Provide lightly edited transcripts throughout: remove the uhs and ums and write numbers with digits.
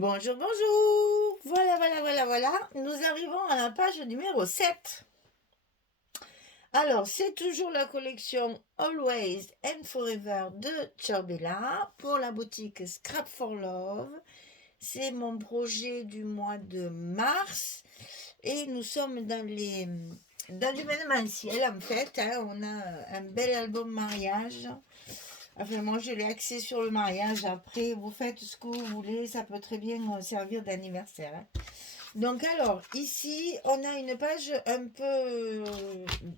Bonjour, bonjour. Voilà. Nous arrivons à la page numéro 7. Alors, c'est toujours la collection Always and Forever de Ciao pour la boutique Scrap for Love. C'est mon projet du mois de mars et nous sommes dans l'événementiel en fait. On a un bel album mariage. Enfin, moi, je l'ai axé sur le mariage. Après, vous faites ce que vous voulez. Ça peut très bien servir d'anniversaire. Donc, alors, ici, on a une page un peu,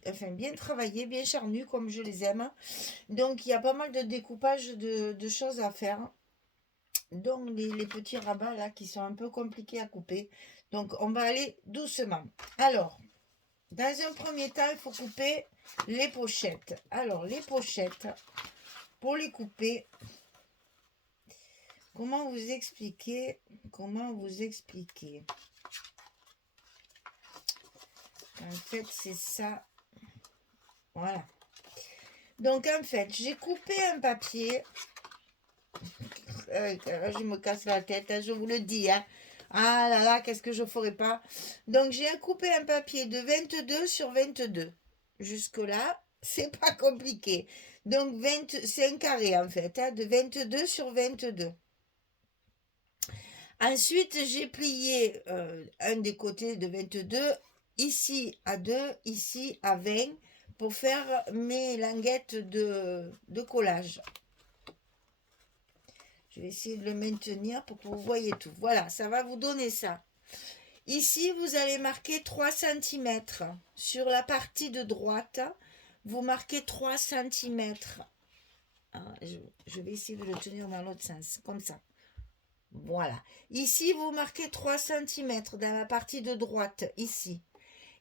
enfin, bien travaillée, bien charnue, comme je les aime. Donc, il y a pas mal de découpage de choses à faire. Donc, les petits rabats, là, qui sont un peu compliqués à couper. Donc, on va aller doucement. Alors, dans un premier temps, il faut couper les pochettes. Alors, les pochettes, pour les couper, comment vous expliquer En fait, c'est ça. Voilà. Donc, en fait, j'ai coupé un papier. Je me casse la tête, je vous le dis. Ah là là, qu'est-ce que je ferai pas. Donc, j'ai coupé un papier de 22 sur 22. Jusque-là, c'est pas compliqué. Donc, c'est un carré, en fait, de 22 sur 22. Ensuite, j'ai plié un des côtés de 22, ici à 2, ici à 20, pour faire mes languettes de collage. Je vais essayer de le maintenir pour que vous voyez tout. Voilà, ça va vous donner ça. Ici, vous allez marquer 3 cm. Sur la partie de droite, vous marquez 3 cm. Je vais essayer de le tenir dans l'autre sens, comme ça. Voilà. Ici, vous marquez 3 cm dans la partie de droite, ici.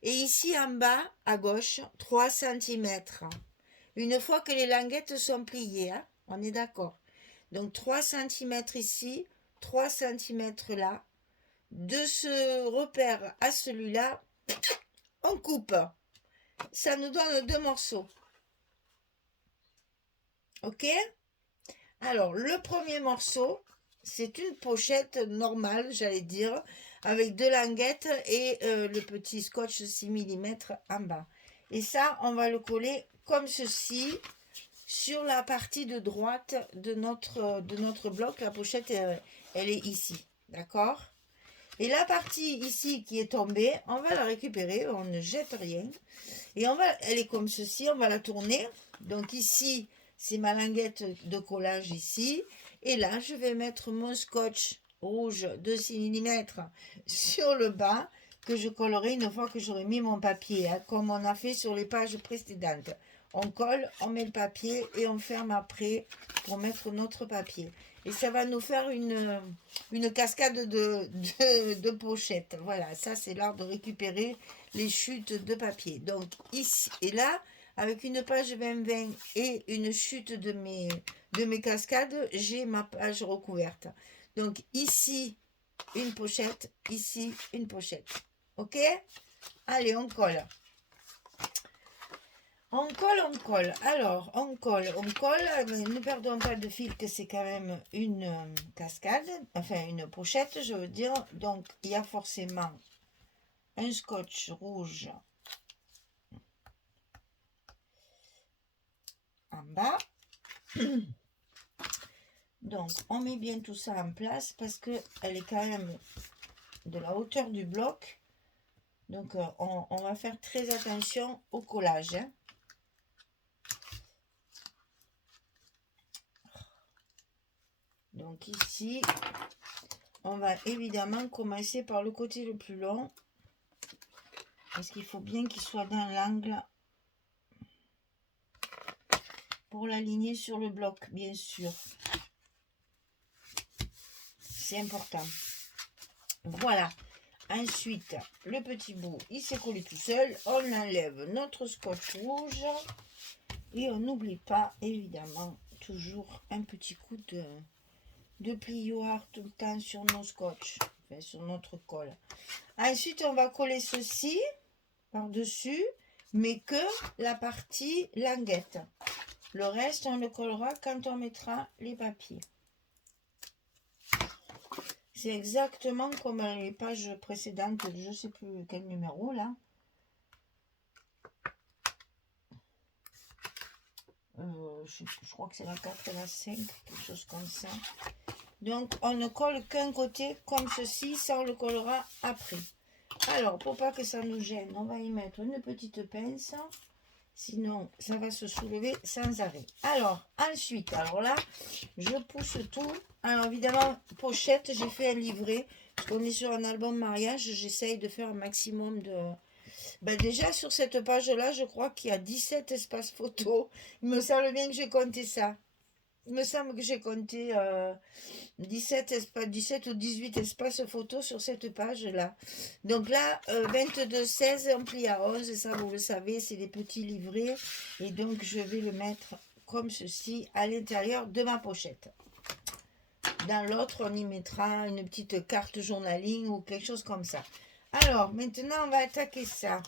Et ici, en bas, à gauche, 3 cm. Une fois que les languettes sont pliées, on est d'accord. Donc, 3 cm ici, 3 cm là. De ce repère à celui-là, on coupe. Ça nous donne 2 morceaux. OK? Alors, le premier morceau, c'est une pochette normale, j'allais dire, avec 2 languettes et le petit scotch 6 mm en bas. Et ça, on va le coller comme ceci sur la partie de droite de notre bloc. La pochette, elle est ici, d'accord? Et la partie ici qui est tombée, on va la récupérer, on ne jette rien. Et elle est comme ceci, on va la tourner. Donc ici, c'est ma languette de collage ici. Et là, je vais mettre mon scotch rouge de 6 mm sur le bas que je collerai une fois que j'aurai mis mon papier, comme on a fait sur les pages précédentes. On colle, on met le papier et on ferme après pour mettre notre papier. Et ça va nous faire une cascade de pochettes. Voilà, ça c'est l'art de récupérer les chutes de papier. Donc ici et là, avec une page 20-20 et une chute de mes cascades, j'ai ma page recouverte. Donc ici, une pochette, ici, une pochette. Ok? Allez, on colle. On colle. Alors, on colle. Ne perdons pas de fil que c'est quand même une cascade, enfin une pochette, je veux dire. Donc, il y a forcément un scotch rouge en bas. Donc, on met bien tout ça en place parce qu'elle est quand même de la hauteur du bloc. Donc, on va faire très attention au collage. Donc ici, on va évidemment commencer par le côté le plus long. Parce qu'il faut bien qu'il soit dans l'angle pour l'aligner sur le bloc, bien sûr. C'est important. Voilà. Ensuite, le petit bout, il s'est collé tout seul. On enlève notre scotch rouge. Et on n'oublie pas, évidemment, toujours un petit coup de plioir tout le temps sur nos scotch, enfin, sur notre colle. Ensuite, on va coller ceci par-dessus, mais que la partie languette. Le reste, on le collera quand on mettra les papiers. C'est exactement comme les pages précédentes, je ne sais plus quel numéro là. Je crois que c'est la 4 et la 5, quelque chose comme ça. Donc on ne colle qu'un côté comme ceci, ça on le collera après. Alors pour pas que ça nous gêne, on va y mettre une petite pince. Sinon, ça va se soulever sans arrêt. Alors, ensuite, alors là, je pousse tout. Alors, évidemment, pochette, j'ai fait un livret. Parce qu'on est sur un album mariage, j'essaye de faire un maximum de... Ben déjà, sur cette page-là, je crois qu'il y a 17 espaces photos. Il me semble bien que j'ai compté ça. Il me semble que j'ai compté 17 ou 18 espaces photos sur cette page-là. Donc là, 22-16 ampli à 11, ça vous le savez, c'est des petits livrets. Et donc je vais le mettre comme ceci à l'intérieur de ma pochette. Dans l'autre, on y mettra une petite carte journaling ou quelque chose comme ça. Alors, maintenant, on va attaquer ça.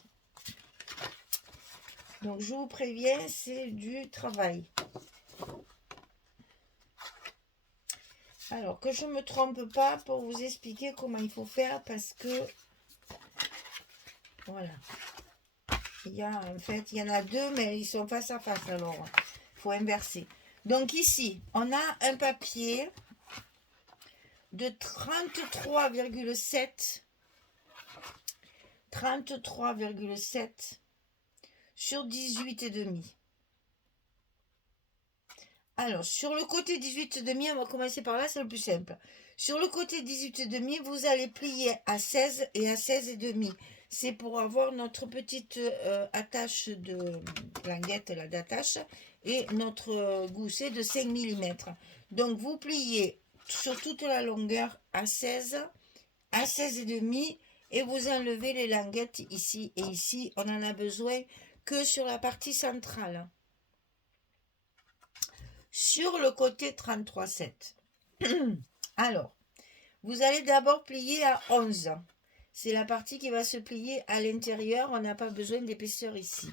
Donc je vous préviens, c'est du travail. Alors, que je ne me trompe pas pour vous expliquer comment il faut faire parce que, voilà, il y a, en fait, il y en a deux, mais ils sont face à face, alors il faut inverser. Donc ici, on a un papier de 33,7 sur 18,5. Alors, sur le côté 18,5, on va commencer par là, c'est le plus simple. Sur le côté 18,5, vous allez plier à 16 et à 16,5. C'est pour avoir notre petite attache de languette, là, d'attache, et notre gousset de 5 mm. Donc, vous pliez sur toute la longueur à 16, à 16,5, et vous enlevez les languettes ici et ici. On n'en a besoin que sur la partie centrale. Sur le côté 33,7. Alors, vous allez d'abord plier à 11. C'est la partie qui va se plier à l'intérieur. On n'a pas besoin d'épaisseur ici.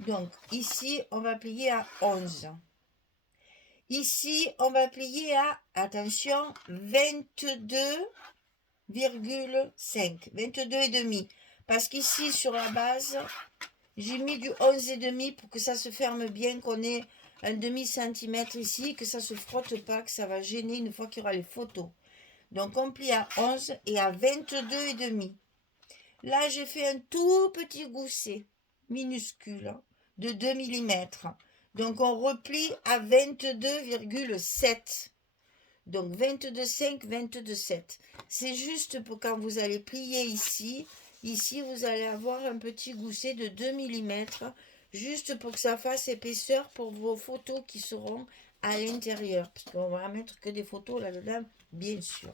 Donc, ici, on va plier à 11. Ici, on va plier à, attention, 22,5. 22,5. Parce qu'ici, sur la base, j'ai mis du 11,5 pour que ça se ferme bien, qu'on ait un demi-centimètre ici, que ça ne se frotte pas, que ça va gêner une fois qu'il y aura les photos. Donc on plie à 11 et à 22,5. Là, j'ai fait un tout petit gousset minuscule de 2 mm. Donc on replie à 22,7. Donc 22,5, 22,7. C'est juste pour quand vous allez plier ici. Ici, vous allez avoir un petit gousset de 2 mm, juste pour que ça fasse épaisseur pour vos photos qui seront à l'intérieur. Parce qu'on va mettre que des photos là-dedans, bien sûr.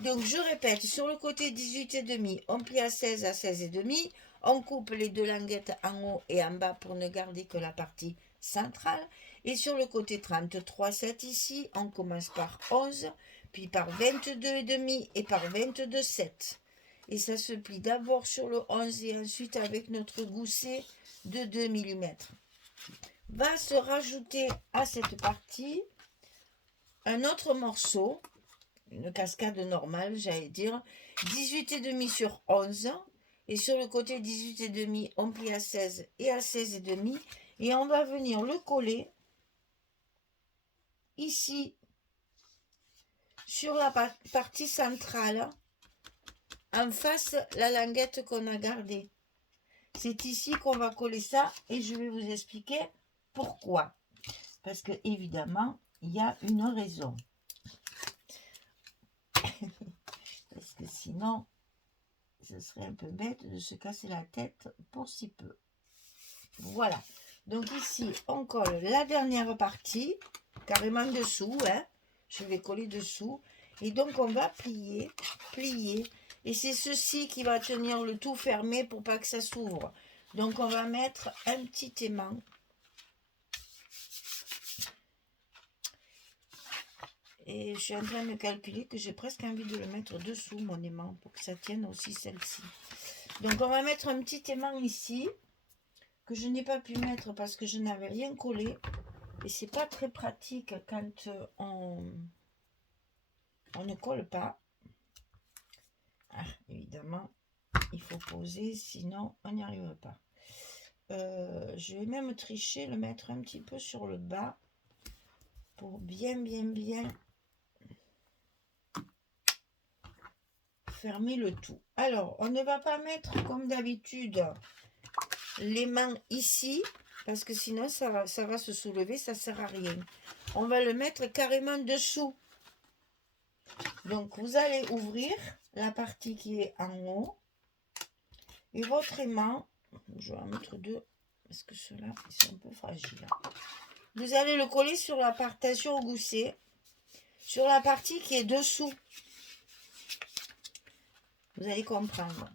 Donc, je répète, sur le côté 18,5, on plie à 16 à 16,5. On coupe les deux languettes en haut et en bas pour ne garder que la partie centrale. Et sur le côté 33,7 ici, on commence par 11, puis par 22,5 et par 22,7. Et ça se plie d'abord sur le 11 et ensuite avec notre gousset de 2 mm. Va se rajouter à cette partie un autre morceau, une cascade normale, j'allais dire, 18,5 sur 11. Et sur le côté 18,5, on plie à 16 et à 16,5. Et on va venir le coller ici sur la partie centrale, en face la languette qu'on a gardée. C'est ici qu'on va coller ça et je vais vous expliquer pourquoi. Parce que évidemment, il y a une raison. Parce que sinon, ce serait un peu bête de se casser la tête pour si peu. Voilà. Donc ici, on colle la dernière partie, carrément dessous. Hein. Je vais coller dessous. Et donc, on va plier, plier. Et c'est ceci qui va tenir le tout fermé pour pas que ça s'ouvre. Donc, on va mettre un petit aimant. Et je suis en train de calculer que j'ai presque envie de le mettre dessous, mon aimant, pour que ça tienne aussi celle-ci. Donc, on va mettre un petit aimant ici, que je n'ai pas pu mettre parce que je n'avais rien collé. Et c'est pas très pratique quand on ne colle pas. évidemment, il faut poser, sinon on n'y arrive pas. Je vais même tricher, le mettre un petit peu sur le bas pour bien fermer le tout. Alors, on ne va pas mettre comme d'habitude les mains ici parce que sinon ça va se soulever, ça sert à rien. On va le mettre carrément dessous. Donc, vous allez ouvrir la partie qui est en haut et votre aimant, je vais en mettre deux parce que ceux-là, ils sont un peu fragiles. Vous allez le coller sur la partation au gousset, sur la partie qui est dessous. Vous allez comprendre.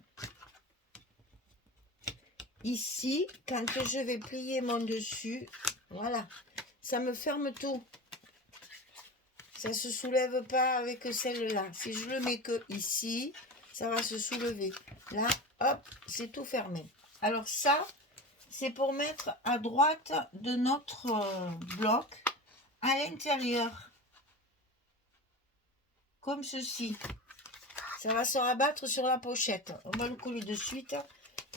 Ici, quand je vais plier mon dessus, voilà, ça me ferme tout. Ça ne se soulève pas avec celle-là. Si je le mets que ici, ça va se soulever. Là, hop, c'est tout fermé. Alors ça, c'est pour mettre à droite de notre bloc, à l'intérieur. Comme ceci. Ça va se rabattre sur la pochette. On va le coller de suite.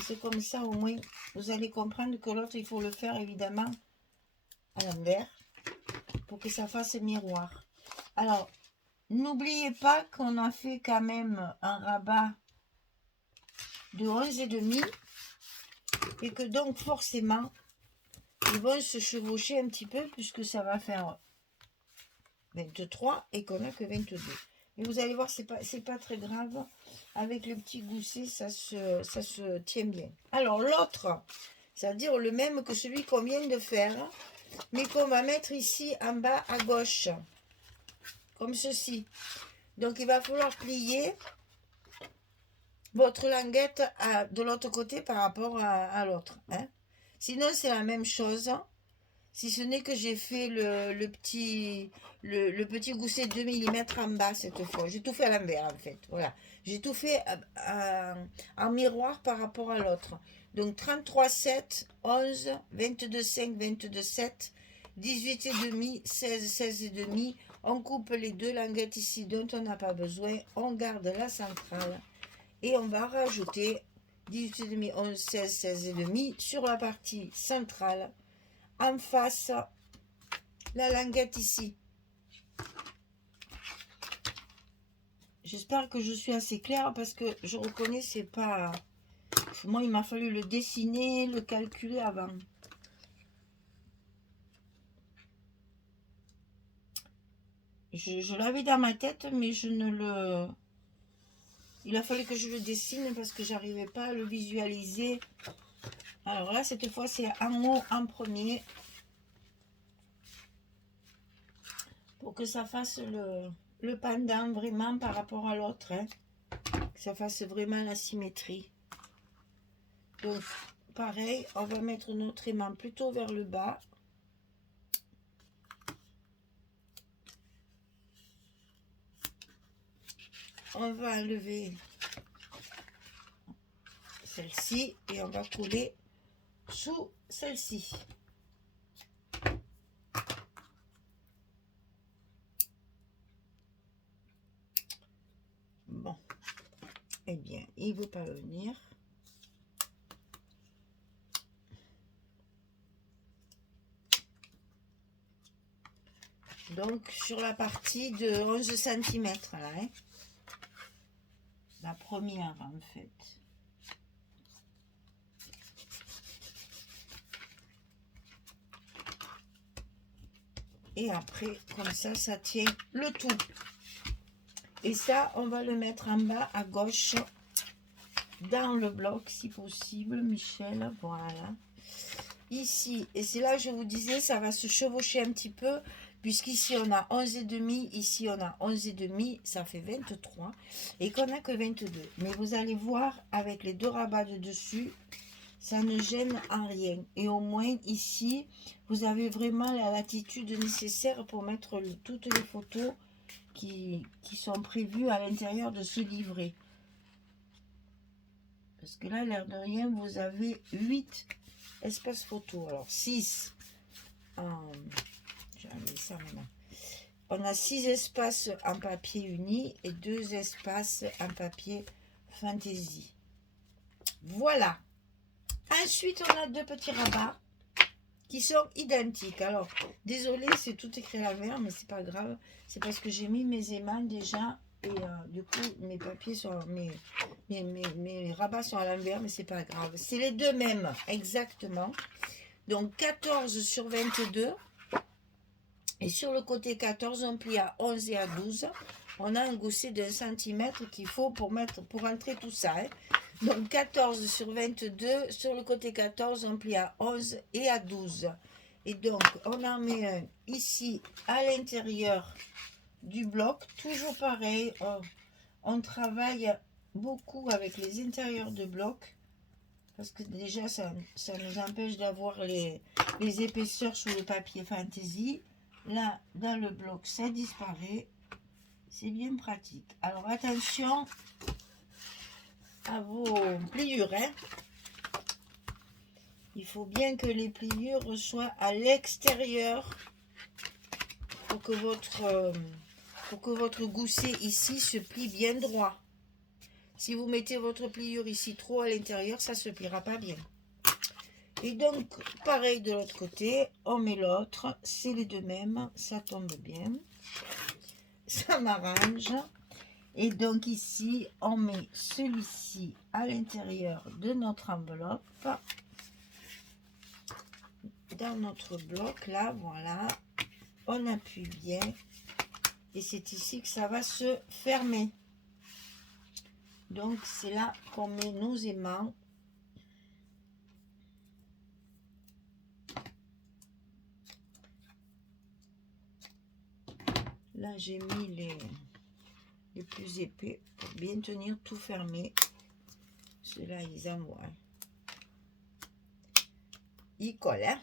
C'est comme ça, au moins, vous allez comprendre que l'autre, il faut le faire, évidemment, à l'envers, pour que ça fasse miroir. Alors, n'oubliez pas qu'on a fait quand même un rabat de 11,5 et que donc, forcément, ils vont se chevaucher un petit peu puisque ça va faire 23 et qu'on n'a que 22. Mais vous allez voir, c'est pas très grave. Avec le petit gousset, ça se tient bien. Alors, l'autre, c'est-à-dire le même que celui qu'on vient de faire, mais qu'on va mettre ici en bas à gauche, comme ceci. Donc, il va falloir plier votre languette de l'autre côté par rapport à l'autre. Hein. Sinon, c'est la même chose. Si ce n'est que j'ai fait le petit gousset de 2 mm en bas cette fois. J'ai tout fait à l'envers en fait. Voilà. J'ai tout fait en miroir par rapport à l'autre. Donc 33,7, 11, 22,5, 22,7, 18,5, 16, 16,5. On coupe les deux languettes ici dont on n'a pas besoin. On garde la centrale. Et on va rajouter 18,5, 11, 16, 16,5 sur la partie centrale. En face, la languette ici. J'espère que je suis assez claire parce que je reconnais, c'est pas... Moi, il m'a fallu le dessiner, le calculer avant. Je l'avais dans ma tête, mais je ne le... Il a fallu que je le dessine parce que j'arrivais pas à le visualiser. Alors là, cette fois, c'est en haut en premier. Pour que ça fasse le pendant vraiment par rapport à l'autre. Hein. Que ça fasse vraiment la symétrie. Donc, pareil, on va mettre notre aimant plutôt vers le bas. On va enlever celle-ci et on va coller sous celle-ci. Bon, eh bien, il ne veut pas venir. Donc, sur la partie de 11 cm, là, hein. La première, en fait. Et après, comme ça tient le tout. Et ça, on va le mettre en bas à gauche, dans le bloc, si possible, Michel, voilà. Ici, et c'est là que je vous disais, ça va se chevaucher un petit peu, puisqu'ici on a 11,5, ici on a 11,5, ça fait 23, et qu'on n'a que 22. Mais vous allez voir, avec les deux rabats de dessus, ça ne gêne en rien. Et au moins ici, vous avez vraiment la latitude nécessaire pour mettre toutes les photos qui sont prévues à l'intérieur de ce livret. Parce que là, l'air de rien, vous avez 8 espaces photo. Alors 6 j'ai enlevé ça maintenant. On a 6 espaces en papier uni et 2 espaces en papier Fantasy. Voilà. Ensuite, on a deux petits rabats qui sont identiques. Alors, désolé, c'est tout écrit à l'envers, mais c'est pas grave. C'est parce que j'ai mis mes aimants déjà. Et du coup, mes papiers sont... Mes rabats sont à l'envers, mais c'est pas grave. C'est les deux mêmes, exactement. Donc, 14 sur 22. Et sur le côté 14, on plie à 11 et à 12. On a un gousset d'1 centimètre qu'il faut pour entrer tout ça. Hein. Donc 14 sur 22, sur le côté 14, on plie à 11 et à 12. Et donc, on en met un ici à l'intérieur du bloc. Toujours pareil, on travaille beaucoup avec les intérieurs de bloc. Parce que déjà, ça nous empêche d'avoir les épaisseurs sous le papier Fantasy. Là, dans le bloc, ça disparaît. C'est bien pratique. Alors, attention à vos pliures. Hein. Il faut bien que les pliures soient à l'extérieur pour que votre gousset ici se plie bien droit. Si vous mettez votre pliure ici trop à l'intérieur, ça ne se pliera pas bien. Et donc, pareil de l'autre côté, on met l'autre, c'est les deux mêmes, ça tombe bien. Ça m'arrange. Et donc ici, on met celui-ci à l'intérieur de notre enveloppe. Dans notre bloc, là, voilà. On appuie bien. Et c'est ici que ça va se fermer. Donc, c'est là qu'on met nos aimants. Là, j'ai mis les plus épais pour bien tenir tout fermé. Ceux-là, ils envoient. Ils collent. Hein.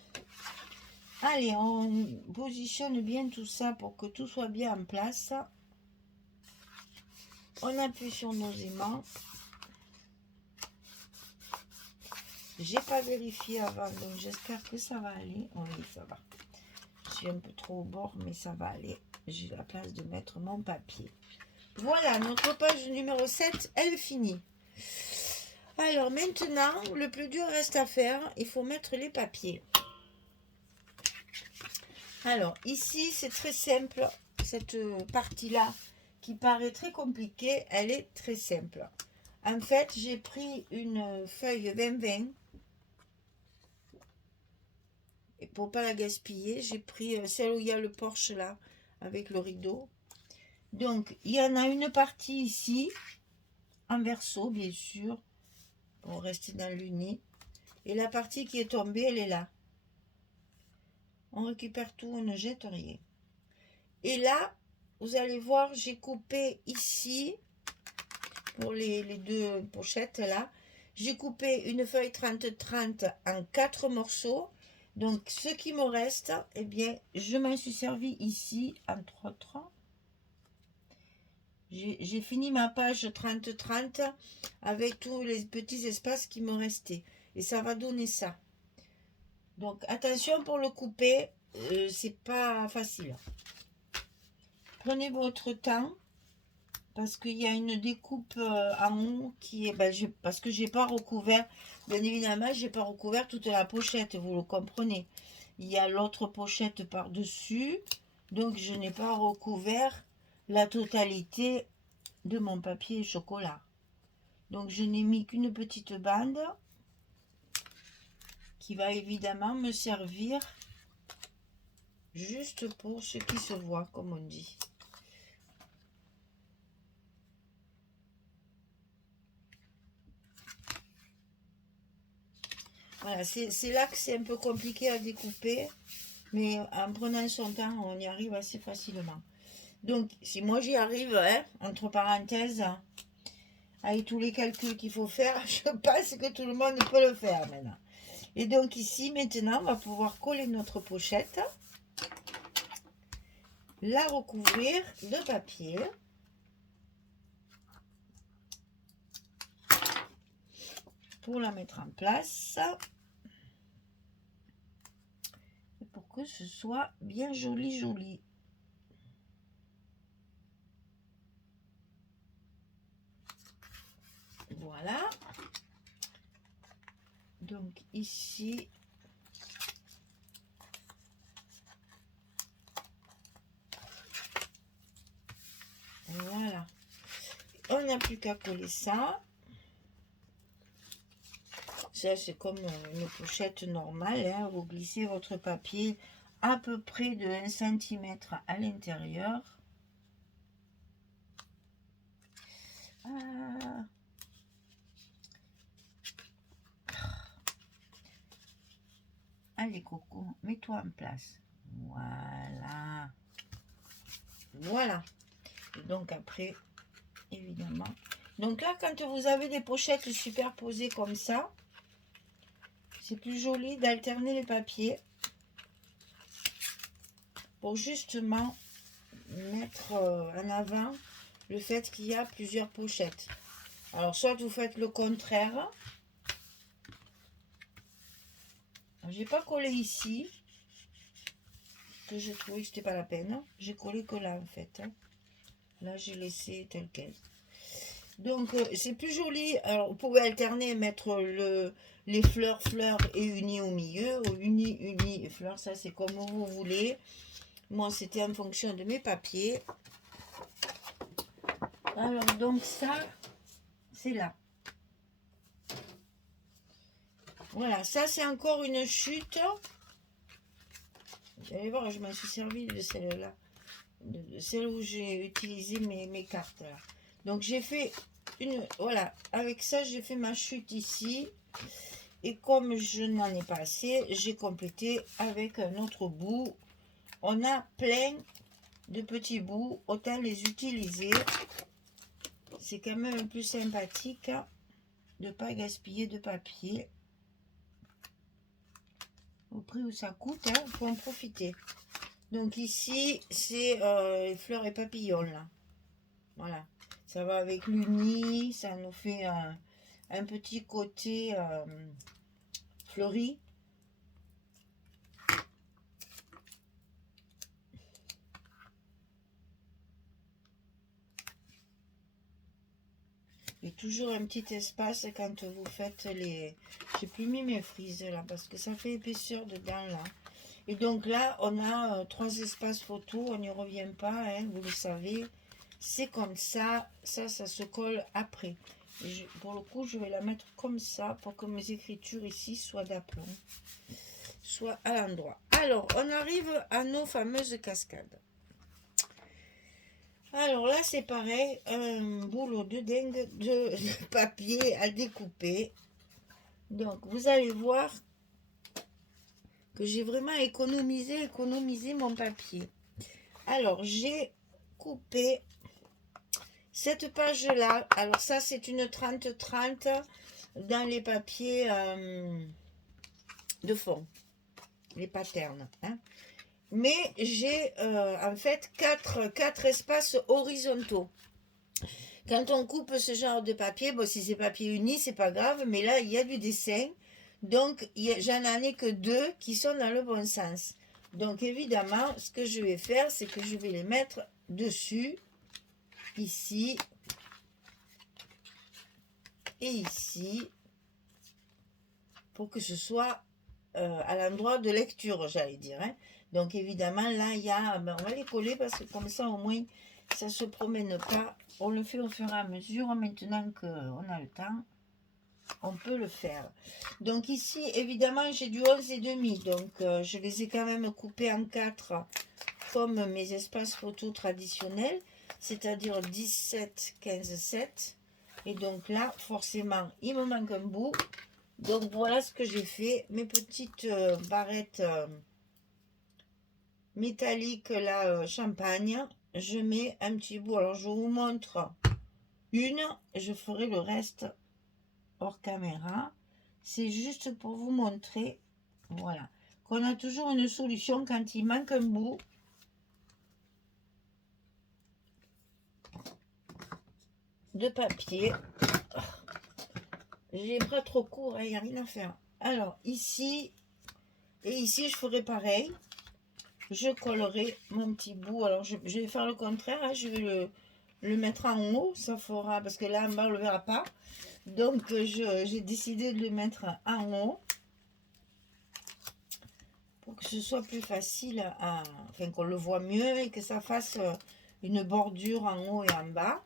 Allez, on positionne bien tout ça pour que tout soit bien en place. On appuie sur nos aimants. J'ai pas vérifié avant, donc j'espère que ça va aller. Oui, ça va. Je suis un peu trop au bord, mais ça va aller. J'ai la place de mettre mon papier. Voilà, notre page numéro 7, elle est finie. Alors maintenant, le plus dur reste à faire. Il faut mettre les papiers. Alors ici, c'est très simple. Cette partie-là, qui paraît très compliquée, elle est très simple. En fait, j'ai pris une feuille 20-20. Et pour pas la gaspiller, j'ai pris celle où il y a le porche là, avec le rideau. Donc, il y en a une partie ici, en verso, bien sûr, pour rester dans l'uni. Et la partie qui est tombée, elle est là. On récupère tout, on ne jette rien. Et là, vous allez voir, j'ai coupé ici, pour les deux pochettes là, j'ai coupé une feuille 30-30 en 4 morceaux. Donc, ce qui me reste, eh bien, je m'en suis servi ici, entre autres. J'ai fini ma page 30-30 avec tous les petits espaces qui me restaient. Et ça va donner ça. Donc, attention pour le couper, c'est pas facile. Prenez votre temps, parce qu'il y a une découpe en haut qui est... parce que j'ai pas recouvert, bien évidemment, j'ai pas recouvert toute la pochette, vous le comprenez. Il y a l'autre pochette par-dessus, donc je n'ai pas recouvert la totalité de mon papier chocolat. Donc je n'ai mis qu'une petite bande qui va évidemment me servir juste pour ce qui se voit, comme on dit. Voilà, c'est là que c'est un peu compliqué à découper, mais en prenant son temps, on y arrive assez facilement. Donc, si moi j'y arrive, hein, entre parenthèses, avec tous les calculs qu'il faut faire, je pense que tout le monde peut le faire maintenant. Et donc ici, maintenant, on va pouvoir coller notre pochette, la recouvrir de papier. Pour la mettre en place. Et pour que ce soit bien joli, joli. Voilà. Donc ici, voilà. On n'a plus qu'à coller ça. Ça, c'est comme une pochette normale, hein. Vous glissez votre papier à peu près de 1 cm à l'intérieur. Ah. Allez, Coco, mets-toi en place. Voilà. Voilà. Et donc après, évidemment. Donc là, quand vous avez des pochettes superposées comme ça, c'est plus joli d'alterner les papiers pour justement mettre en avant le fait qu'il y a plusieurs pochettes. Alors, soit vous faites le contraire. J'ai pas collé ici, que j'ai trouvé que c'était pas la peine. J'ai collé que là, en fait. Là, j'ai laissé tel quel. Donc, c'est plus joli. Alors, vous pouvez alterner et mettre les fleurs et unis au milieu. Ou unis, fleurs, ça, c'est comme vous voulez. Moi, c'était en fonction de mes papiers. Alors, donc ça, c'est là. Voilà, ça, c'est encore une chute. Vous allez voir, je m'en suis servi de celle-là. De celle où j'ai utilisé mes cartes. Là. Donc, j'ai fait une... Voilà, avec ça, j'ai fait ma chute ici. Et comme je n'en ai pas assez, j'ai complété avec un autre bout. On a plein de petits bouts, autant les utiliser. C'est quand même plus sympathique de ne pas gaspiller de papier. Au prix où ça coûte, il faut en profiter. Donc ici, c'est les fleurs et papillons là. Voilà, ça va avec l'uni, ça nous fait un petit côté fleuri. Et toujours un petit espace quand vous faites les... J'ai plus mis mes frises là parce que ça fait épaisseur dedans là. Et donc là, on a 3 espaces photos, on n'y revient pas, hein, vous le savez. C'est comme ça, ça se colle après. Pour le coup, je vais la mettre comme ça pour que mes écritures ici soient d'aplomb, soient à l'endroit. Alors, on arrive à nos fameuses cascades. Alors là, c'est pareil, un boulot de dingue de papier à découper. Donc, vous allez voir que j'ai vraiment économisé mon papier. Alors, j'ai coupé cette page-là. Alors, ça, c'est une 30-30 dans les papiers de fond, les patterns. Hein. Mais j'ai en fait 4 espaces horizontaux. Quand on coupe ce genre de papier, bon, si c'est papier uni, c'est pas grave, mais là, il y a du dessin. Donc, j'en ai que 2 qui sont dans le bon sens. Donc, évidemment, ce que je vais faire, c'est que je vais les mettre dessus, ici, et ici, pour que ce soit à l'endroit de lecture, j'allais dire. Hein. Donc, évidemment, là, il y a... Ben, on va les coller parce que comme ça, au moins, ça ne se promène pas. On le fait au fur et à mesure. Maintenant qu'on a le temps, on peut le faire. Donc ici, évidemment, j'ai du 11,5. Donc, je les ai quand même coupés en 4 comme mes espaces photos traditionnels. C'est-à-dire 17, 15, 7. Et donc là, forcément, il me manque un bout. Donc, voilà ce que j'ai fait. Mes petites barrettes métalliques, là, champagne. Je mets un petit bout. Alors, je vous montre une. Je ferai le reste hors caméra. C'est juste pour vous montrer, voilà, qu'on a toujours une solution quand il manque un bout. De papier. J'ai les bras trop courts, il n'y a rien à faire. Alors, ici, et ici, je ferai pareil. Je collerai mon petit bout. Alors, je vais faire le contraire. Hein, je vais le mettre en haut, ça fera, parce que là en bas on le verra pas, donc j'ai décidé de le mettre en haut pour que ce soit plus facile enfin qu'on le voit mieux et que ça fasse une bordure en haut et en bas.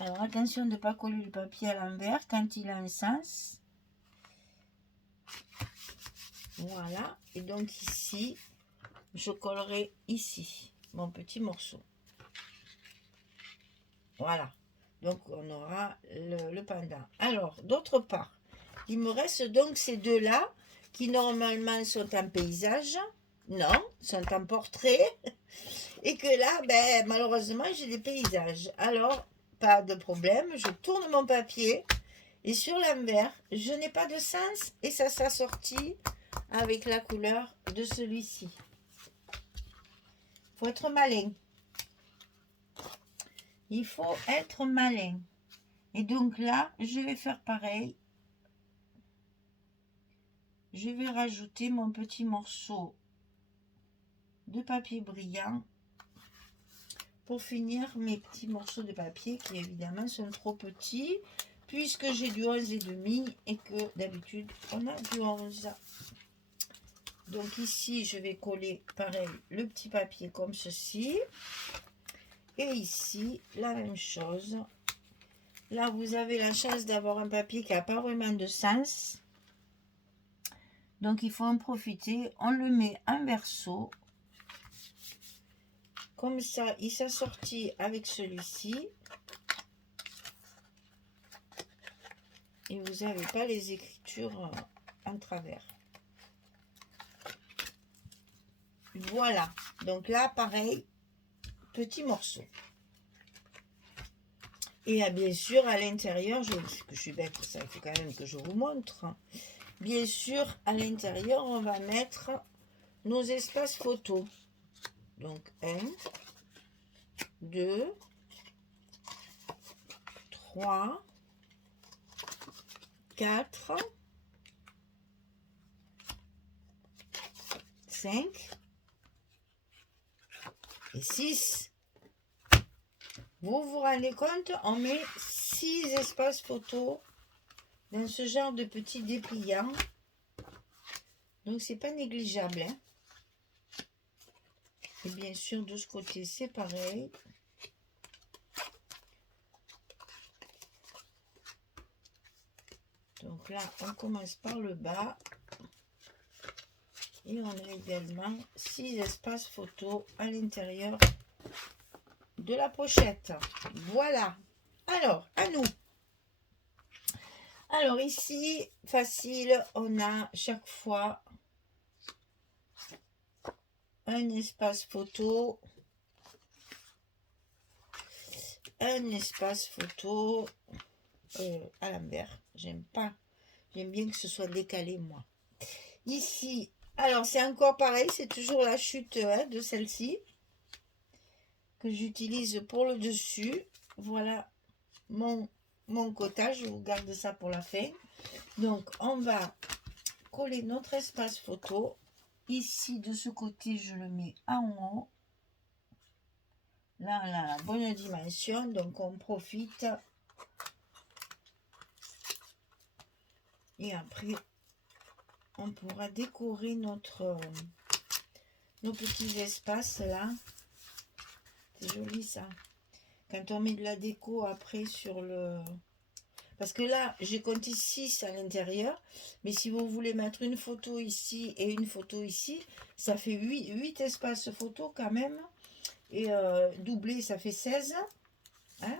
Alors attention de ne pas coller le papier à l'envers quand il a un sens. Voilà, et donc ici je collerai ici mon petit morceau. Voilà, donc on aura le pendant. Alors d'autre part, il me reste donc ces deux là qui normalement sont en paysage, non, sont en portrait, et que là ben malheureusement j'ai des paysages. Alors pas de problème, je tourne mon papier et sur l'envers je n'ai pas de sens et ça s'assortit avec la couleur de celui-ci. Faut être malin. Il faut être malin. Et donc là, je vais faire pareil. Je vais rajouter mon petit morceau de papier brillant pour finir mes petits morceaux de papier qui évidemment sont trop petits puisque j'ai du 11,5 et que d'habitude on a du 11. Donc ici, je vais coller pareil le petit papier comme ceci. Et ici, la même chose. Là, vous avez la chance d'avoir un papier qui n'a pas vraiment de sens. Donc, il faut en profiter. On le met en verso. Comme ça, il s'assortit avec celui-ci. Et vous n'avez pas les écritures en travers. Voilà. Donc là, pareil, petit morceau. Et bien sûr, à l'intérieur, je suis bête, ça il faut quand même que je vous montre. Bien sûr, à l'intérieur, on va mettre nos espaces photos. Donc, 1, 2, 3, 4, 5 et 6. Vous vous rendez compte, on met 6 espaces photos dans ce genre de petit dépliant. Donc, c'est pas négligeable. Hein. Et bien sûr, de ce côté, c'est pareil. Donc là, on commence par le bas. Et on a également 6 espaces photos à l'intérieur de la pochette. Voilà. Alors, à nous. Alors ici, facile, on a chaque fois un espace photo. Un espace photo à l'envers. J'aime pas. J'aime bien que ce soit décalé, moi. Ici, alors c'est encore pareil, c'est toujours la chute de celle-ci que j'utilise pour le dessus. Voilà mon cotage, je vous garde ça pour la fin. Donc on va coller notre espace photo. Ici de ce côté, je le mets en haut. Là, on a la bonne dimension, donc on profite. Et après, on pourra décorer nos petits espaces là. C'est joli ça. Quand on met de la déco après sur le... Parce que là, j'ai compté 6 à l'intérieur. Mais si vous voulez mettre une photo ici et une photo ici, ça fait 8 espaces photo quand même. Et doublé, ça fait 16. Hein,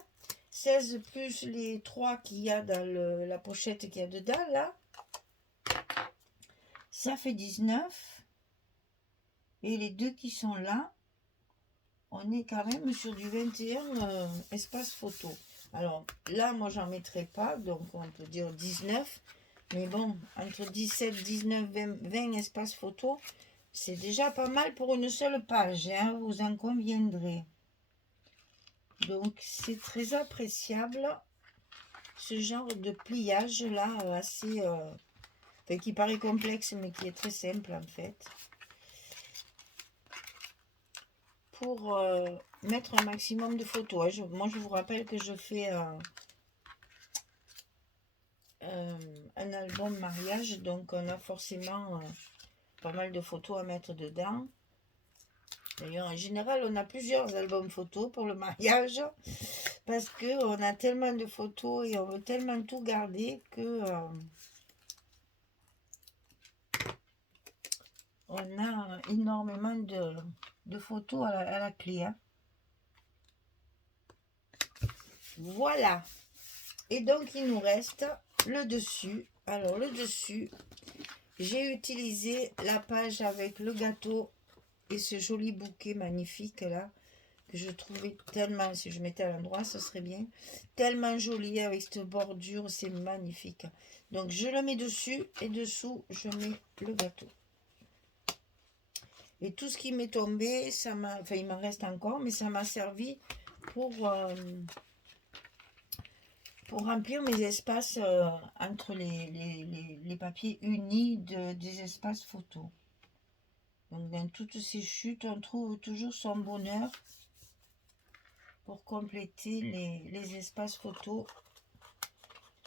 16 plus les 3 qu'il y a dans la pochette qu'il y a dedans là. Ça fait 19. Et les deux qui sont là, on est quand même sur du 21 espaces photo. Alors là, moi, j'en mettrai pas. Donc, on peut dire 19. Mais bon, entre 17, 19, 20 espaces photo, c'est déjà pas mal pour une seule page. Hein, vous en conviendrez. Donc, c'est très appréciable. Ce genre de pliage là, assez... enfin, qui paraît complexe, mais qui est très simple en fait. pour mettre un maximum de photos. Moi, je vous rappelle que je fais un album mariage, donc on a forcément pas mal de photos à mettre dedans. D'ailleurs, en général, on a plusieurs albums photos pour le mariage parce que on a tellement de photos et on veut tellement tout garder que on a énormément de photos à la clé. Hein. Voilà. Et donc, il nous reste le dessus. Alors, le dessus, j'ai utilisé la page avec le gâteau et ce joli bouquet magnifique là, que je trouvais tellement, si je mettais à l'endroit, ce serait bien, tellement joli avec cette bordure, c'est magnifique. Donc, je le mets dessus et dessous, je mets le gâteau. Et tout ce qui m'est tombé, ça m'a, enfin, il m'en reste encore, mais ça m'a servi pour remplir mes espaces entre les papiers unis des espaces photos. Donc dans toutes ces chutes, on trouve toujours son bonheur pour compléter les espaces photos.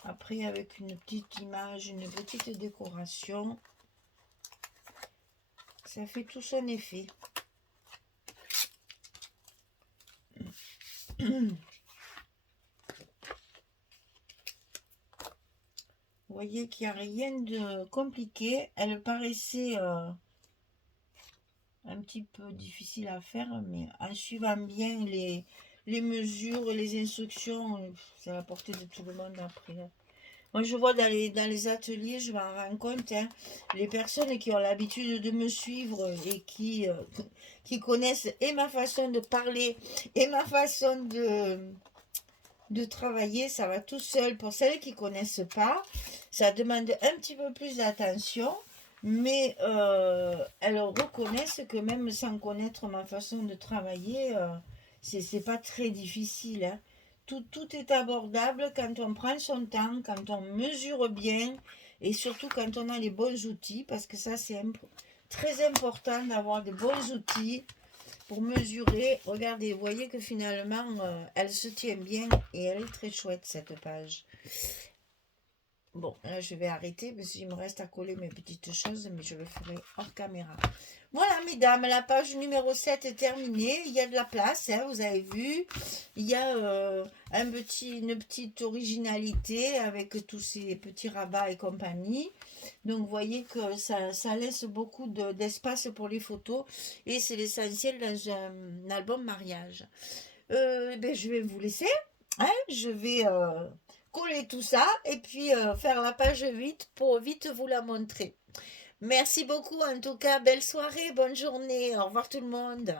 Après, avec une petite image, une petite décoration, ça fait tout son effet. Vous voyez qu'il n'y a rien de compliqué. Elle paraissait un petit peu difficile à faire, mais en suivant bien les mesures, les instructions, c'est à la portée de tout le monde après. Moi, je vois dans les ateliers, je m'en rends compte, hein, les personnes qui ont l'habitude de me suivre et qui connaissent et ma façon de parler et ma façon de travailler, ça va tout seul. Pour celles qui ne connaissent pas, ça demande un petit peu plus d'attention, mais elles reconnaissent que même sans connaître ma façon de travailler, c'est pas très difficile. Hein. Tout est abordable quand on prend son temps, quand on mesure bien et surtout quand on a les bons outils, parce que ça c'est très important d'avoir de bons outils pour mesurer. Regardez, vous voyez que finalement, elle se tient bien et elle est très chouette cette page. Bon, là je vais arrêter parce qu'il me reste à coller mes petites choses, mais je le ferai hors caméra. Voilà mesdames, la page numéro 7 est terminée. Il y a de la place, hein, vous avez vu. Il y a une petite originalité avec tous ces petits rabats et compagnie. Donc vous voyez que ça laisse beaucoup d'espace pour les photos. Et c'est l'essentiel dans un album mariage. Je vais vous laisser. Hein, je vais coller tout ça et puis faire la page 8 pour vite vous la montrer. Merci beaucoup en tout cas, belle soirée, bonne journée, au revoir tout le monde.